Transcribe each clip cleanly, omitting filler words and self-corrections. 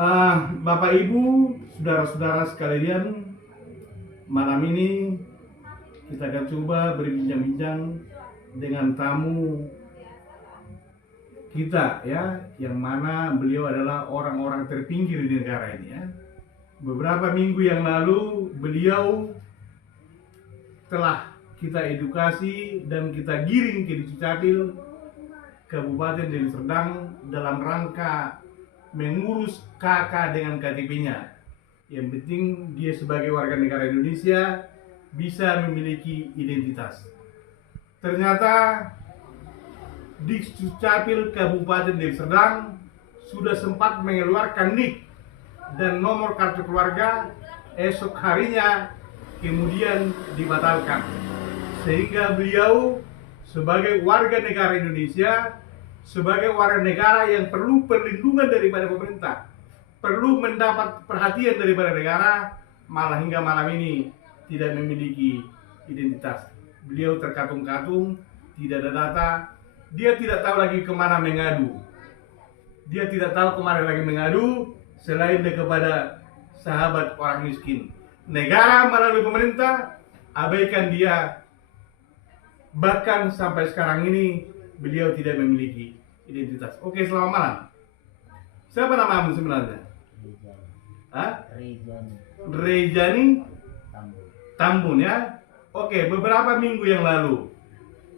Bapak Ibu, saudara-saudara sekalian, malam ini kita akan coba berbincang-bincang dengan tamu kita ya, yang mana beliau adalah orang-orang terpinggir di negara ini ya. Beberapa minggu yang lalu beliau telah kita edukasi dan kita giring ke Dukcapil Kabupaten Deli Serdang dalam rangka mengurus KK dengan KTP-nya. Yang penting dia sebagai warga negara Indonesia bisa memiliki identitas. Ternyata di Dukcapil Kabupaten Deli Serdang sudah sempat mengeluarkan NIK dan nomor kartu keluarga, esok harinya kemudian dibatalkan. Sehingga beliau sebagai warga negara Indonesia, sebagai warga negara yang perlu perlindungan daripada pemerintah, perlu mendapat perhatian daripada negara, malah hingga malam ini tidak memiliki identitas. Beliau terkatung-katung, tidak ada data, dia tidak tahu lagi kemana mengadu. Dia tidak tahu kemana lagi mengadu selain kepada sahabat orang miskin. Negara melalui pemerintah abaikan dia. Bahkan sampai sekarang ini beliau tidak memiliki identitas. Oke, selamat malam. Siapa namamu sebenarnya? Rejani Tambun ya. Oke, beberapa minggu yang lalu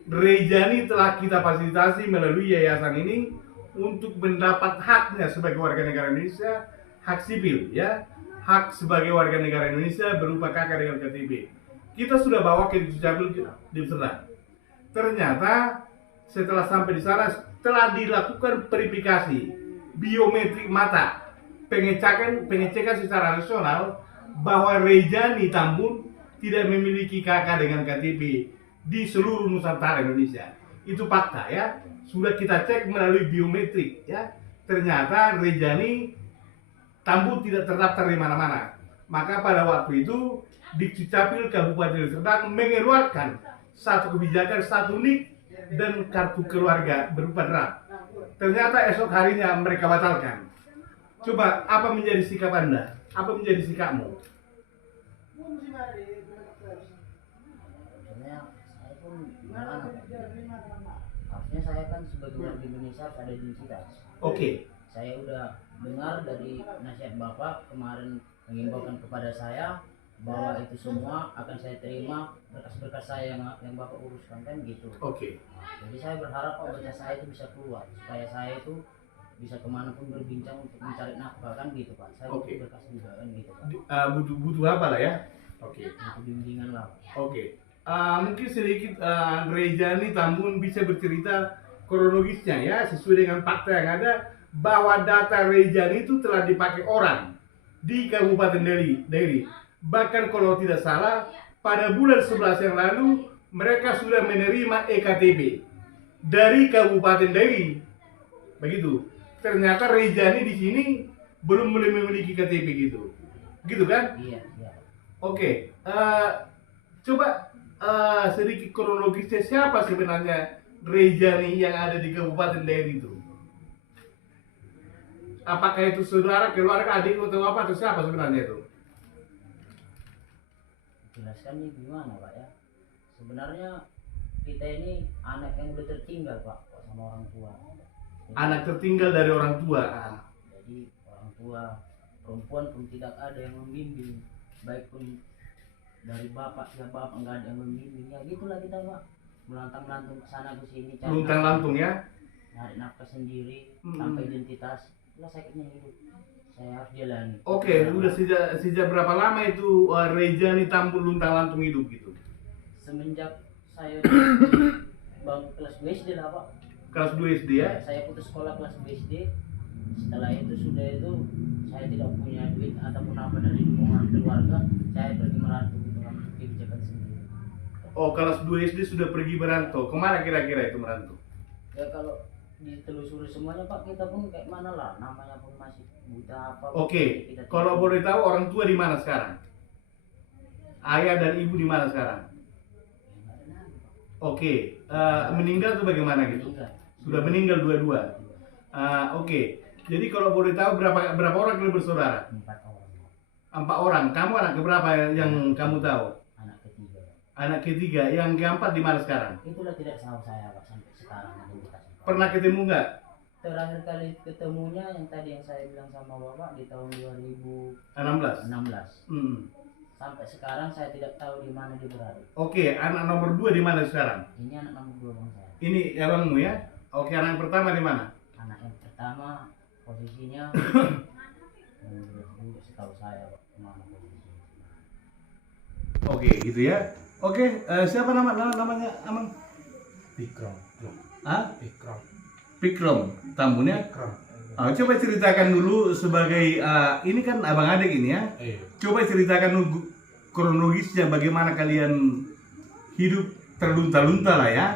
Rejani telah kita fasilitasi melalui yayasan ini untuk mendapat haknya sebagai warga negara Indonesia, hak sipil ya, hak sebagai warga negara Indonesia berupa KK dengan KTP. Kita sudah bawa ke Dukcapil Deli Serdang. Ternyata setelah sampai di sana telah dilakukan verifikasi biometrik mata, pengecekan secara nasional bahwa Rejani Tambun tidak memiliki KK dengan KTP di seluruh Nusantara Indonesia. Itu fakta ya. Sudah kita cek melalui biometrik ya. Ternyata Rejani Tambun tidak terdaftar di mana-mana. Maka pada waktu itu Dukcapil Kabupaten Deli Serdang mengeluarkan satu kebijakan, satu NIK dan kartu keluarga berupa draft. Ternyata esok harinya mereka batalkan. Coba apa menjadi sikap Anda? Apa menjadi sikapmu? Sebenarnya saya pun gimana? Harusnya saya kan sebagai warga Indonesia harus ada identitas. Oke. Saya udah dengar dari nasihat Bapak kemarin mengimbaukan kepada saya bahwa itu semua akan saya terima, berkas-berkas saya yang Bapak uruskan kan gitu. Oke. Jadi saya berharap berkas saya itu bisa keluar supaya saya itu bisa kemanapun berbincang untuk mencari nafkah kan gitu Pak. Saya butuh berkas juga kan gitu Pak. Butuh apa lah ya? Oke. Butuh bimbingan lah Pak. Oke. Mungkin sedikit Rejani Tambun bisa bercerita kronologisnya ya, sesuai dengan fakta yang ada bahwa data Rejani itu telah dipakai orang di Kabupaten Deli. Bahkan kalau tidak salah pada bulan 11 yang lalu mereka sudah menerima EKTP dari Kabupaten Deli. Begitu. Ternyata Rejani di sini belum memiliki KTP gitu. Gitu kan? Iya. Oke. Coba sedikit kronologisnya siapa sebenarnya Rejani yang ada di Kabupaten Deli itu? Apakah itu saudara, keluarga, adik atau apa atau siapa sebenarnya itu? Jelaskannya gimana Pak ya? Sebenarnya kita ini anak yang udah tertinggal Pak sama orang tua. Jadi, anak tertinggal dari orang tua. Jadi orang tua perempuan pun tidak ada yang membimbing, baik pun dari bapak nggak ada yang membimbing. Ya gitulah kita Pak, melantang-lantung ke sana ke sini cari Luntang lantung ya. Nyari nafkah sendiri sampai identitas. Lah sakitnya hidup saya harus jalani. Oke, udah sejak berapa lama itu Rejani Tambun luntang lantung hidup gitu? Semenjak saya bang kelas 2 SD lah Pak. Kelas 2 SD ya? Saya putus sekolah kelas 2 SD. Setelah itu saya tidak punya duit ataupun apa dari dukungan keluarga. Saya pergi merantau dengan kebijakan sendiri. Oh, kelas 2 SD sudah pergi merantau. Kemana kira-kira itu merantau? Ya kalau ditelusuri semuanya Pak, kita pun kayak mana lah, namanya pun masih buta apa. Oke, kalau boleh tahu orang tua di mana sekarang? Ayah dan ibu di mana sekarang? Oke, meninggal atau bagaimana gitu? Meninggal. Sudah meninggal dua-dua. Oke. Jadi kalau boleh tahu berapa orang kalian bersaudara? 4 orang. 4 orang. Kamu anak keberapa yang kamu tahu? Anak ketiga. Anak ketiga. Yang keempat di mana sekarang? Itulah tidak tahu saya Pak sampai sekarang identitas. Pernah ketemu nggak? Terakhir kali ketemunya yang tadi yang saya bilang sama Bapak di tahun 16. 2016. Hmm. Sampai sekarang saya tidak tahu di mana dia berada. Oke, anak nomor 2 di mana sekarang? Ini anak nomor 2 bang saya. Ini abangmu ya? Oke, anak yang pertama di mana? Anak yang pertama posisinya menurut dulu setahu saya Pak, mana posisinya. Oke, gitu ya. Oke, siapa namanya Amang? Pikrom. Ah, Pikrom. Pikrom, tamunya. Pikrom. Coba ceritakan dulu sebagai ini kan abang adik ini ya. Iya. Coba ceritakan dulu kronologisnya bagaimana kalian hidup terlunta-lunta lah ya.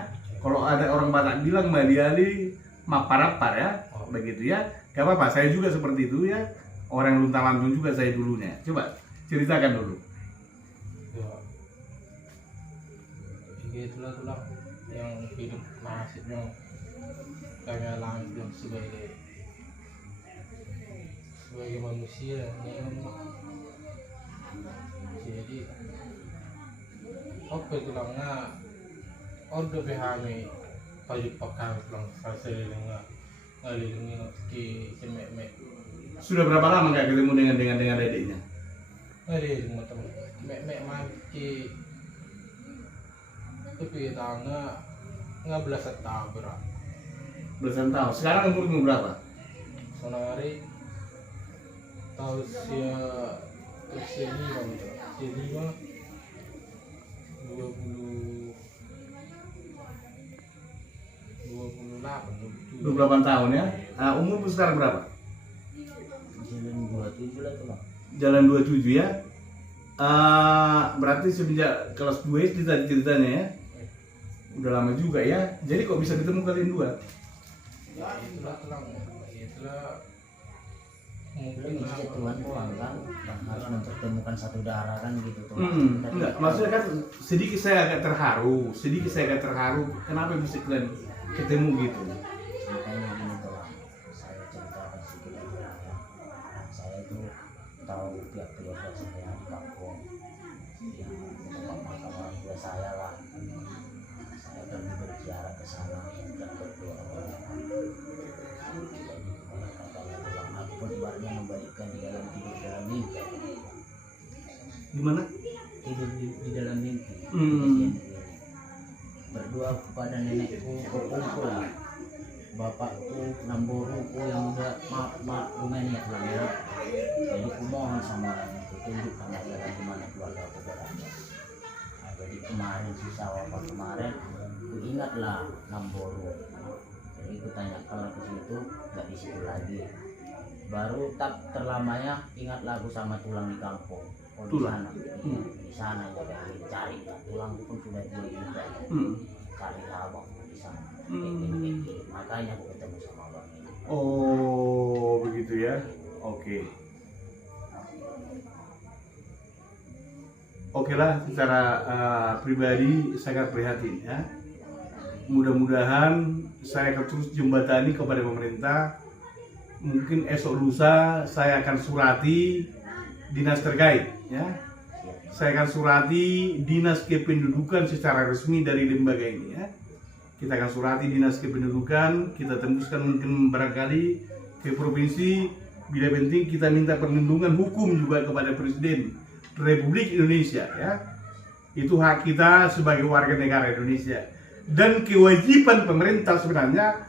Kalau ada orang Batak bilang maliali maparapar ya, begitu ya. Gak apa-apa, saya juga seperti itu ya. Orang lunta-lantung juga saya dulunya. Coba ceritakan dulu. Ya. Itulah yang hidup nasibnya kami alami bilang sebagai manusia yang jadi apa bilangnya order behami pagi pakai bilang saya dengan ngalilingi ke semek Sudah berapa lama nggak ketemu dengan adiknya? ngalilingi teman mek mati tapi tangga nggak belasan tahun berat Belasan tahun. Sekarang umurmu berapa? sonari tahun usia lima gitu usia 28 tahun ya. Umurmu sekarang berapa? Jalan 27 lah tuh bang. Jalan 27 ya. Berarti semenjak kelas 2 SD tadi ceritanya ya. Udah lama juga ya. Jadi kok bisa ketemu kalian dua? ya itulah Mungkin bisa Tuhan doang kan, yang harus mempertemukan satu darah kan gitu tuh. Enggak, maksudnya kan sedikit saya agak terharu. Kenapa bisa kalian ketemu gitu? Makanya gini tuh bang, saya ceritakan sedikit aja ya. Saya itu tahu pihak keluarga saya di kampung yang tempat makam orang tua saya lah. Saya pergi berziarah ke sana dan berdoa kepada aku ibaratnya membalikkan di dalam tidur dalam mimpi. Gimana? Tidur di dalam mimpi. Berdoa kepada nenekku, kumpul lah. Bapakku, namboruku yang udah maaf rumahnya telah ya. Jadi kumohon sama petunjuk sama jalan di mana keluarga aku berada. Nah, jadi kemarin sisa wafat kemarin, ku ingatlah namboru. Jadi ku tanya kalau ke situ, nggak di situ lagi. Baru tak terlamanya ingatlah aku sama tulang di kampung. Oh, di Tulang? sana, di sana juga cari lah. Tulang pun sudah juga. Cari lah abang di sana. Kayak gini. Makanya aku ketemu sama abang ini. Oh, begitu ya. Oke. Oke lah, secara pribadi saya sangat prihatin ya. Mudah-mudahan saya akan terus jembatani kepada pemerintah. Mungkin esok lusa saya akan surati dinas terkait ya. Saya akan surati dinas kependudukan secara resmi dari lembaga ini ya. Kita akan surati dinas kependudukan, kita tembuskan mungkin barangkali ke provinsi. Bila penting kita minta perlindungan hukum juga kepada Presiden Republik Indonesia ya. Itu hak kita sebagai warga negara Indonesia. Dan kewajiban pemerintah sebenarnya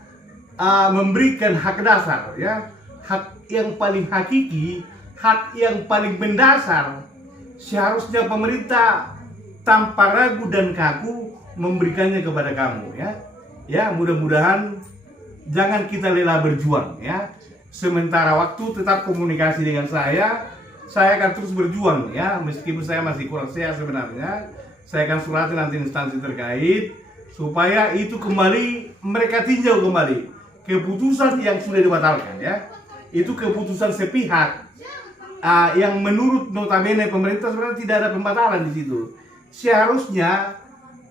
memberikan hak dasar ya, hak yang paling hakiki, hak yang paling mendasar. Seharusnya pemerintah tanpa ragu dan kaku memberikannya kepada kamu ya. Ya, mudah-mudahan jangan kita lelah berjuang ya. Sementara waktu tetap komunikasi dengan saya akan terus berjuang ya, meskipun saya masih kurang sehat sebenarnya. Saya akan surati nanti instansi terkait supaya itu kembali mereka tinjau kembali keputusan yang sudah dibatalkan ya. Itu keputusan sepihak yang menurut notabene pemerintah sebenarnya tidak ada pembatalan di situ. Seharusnya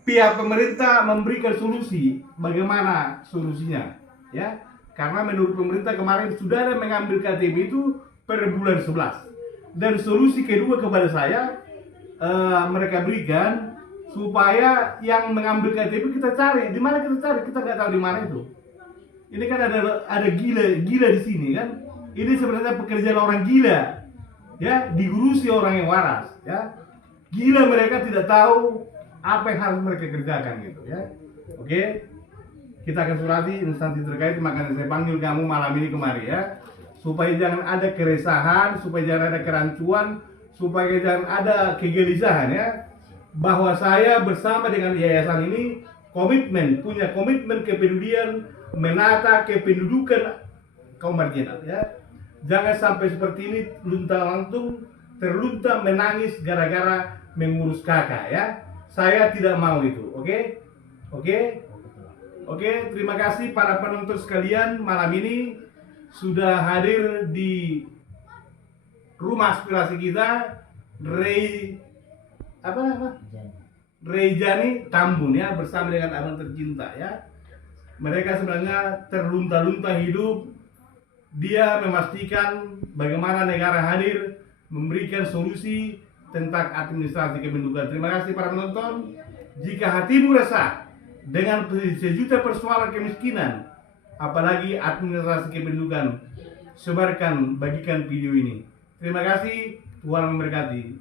pihak pemerintah memberikan solusi. Bagaimana solusinya ya? Karena menurut pemerintah kemarin sudah ada mengambil KTP itu per bulan 11. Dan solusi kedua kepada saya, mereka berikan supaya yang mengambil KTP kita cari. Di mana kita cari? Kita nggak tahu di mana itu. Ini kan ada gila di sini kan. Ini sebenarnya pekerjaan orang gila, ya, diurusi orang yang waras, ya. Gila mereka tidak tahu apa yang harus mereka kerjakan gitu, ya. Oke, kita akan surati instansi terkait, makanya saya panggil kamu malam ini kemari, ya, supaya jangan ada keresahan, supaya jangan ada kerancuan, supaya jangan ada kegelisahan, ya. Bahwa saya bersama dengan yayasan ini punya komitmen kepedulian menata kependudukan kaum marginal, ya. Jangan sampai seperti ini luntang-lantung terlunta menangis gara-gara mengurus kakak, ya. Saya tidak mau itu, oke? Oke, terima kasih para penonton sekalian, malam ini sudah hadir di rumah aspirasi kita, Rey Jani Tambun, ya, bersama dengan abang tercinta, ya. Mereka sebenarnya terlunta-lunta hidup. Dia memastikan bagaimana negara hadir memberikan solusi tentang administrasi kependudukan. Terima kasih para penonton. Jika hatimu resah dengan sejuta persoalan kemiskinan, apalagi administrasi kependudukan, bagikan video ini. Terima kasih, Tuhan memberkati.